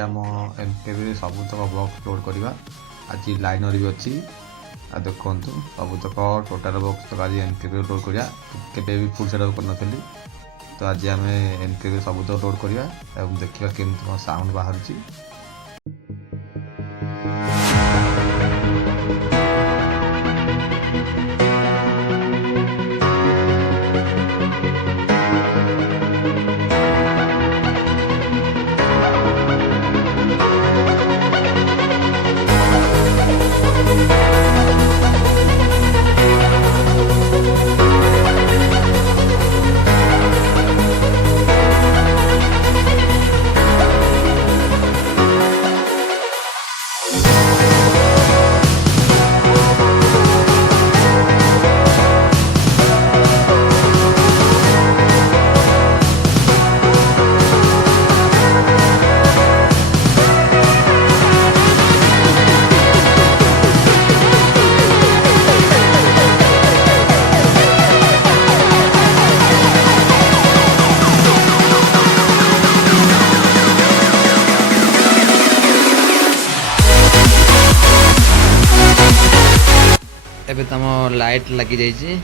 आम MKB सबुतक box load करवा। आज लाइनर भी अच्छी देखु सबुतक टोटाल बॉक्स तक आज एमकेबी लोड करा केवे भी फुल सेटअप कर तो आज आम एमकेबी सबुतक लोड करवा देखा केमती साउंड बाहर। एबे तो आम लाइट लगी जाइए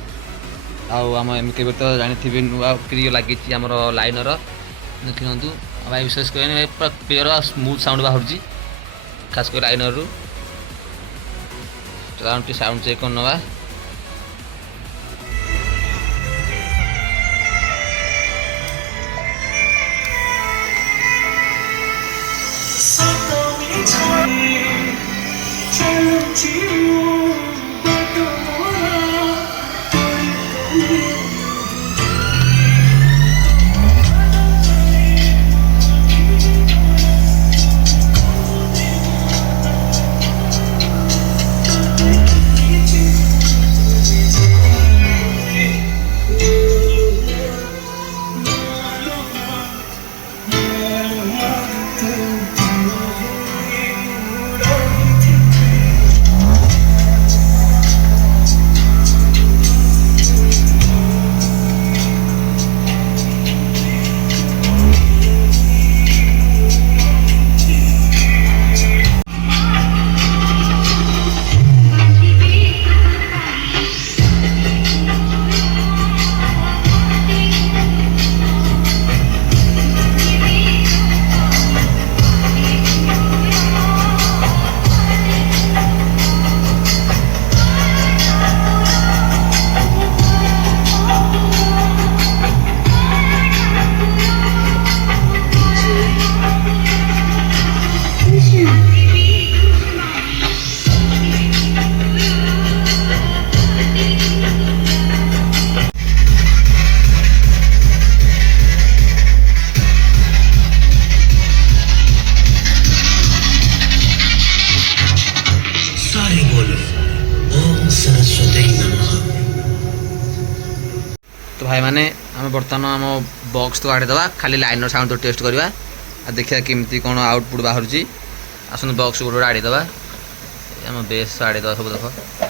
आम एमकेबी तो जानी नुआ क्रिय लगी लाइनर देखु भाई विशेष कर पूरा क्लीयर स्मूथ साउंड बाहर खास कर लाइनर रु साउंड चेक कर नवा। तो भाई माने आम बर्तमान आम बॉक्स तो आड़ेदवा खाली लाइनर साउंड तो टेस्ट करवा देखा केमती कौन आउटपुट बाहर आसन बॉक्स गोटे आड़ेदवा आम बेस आड़ेदवा सब देख।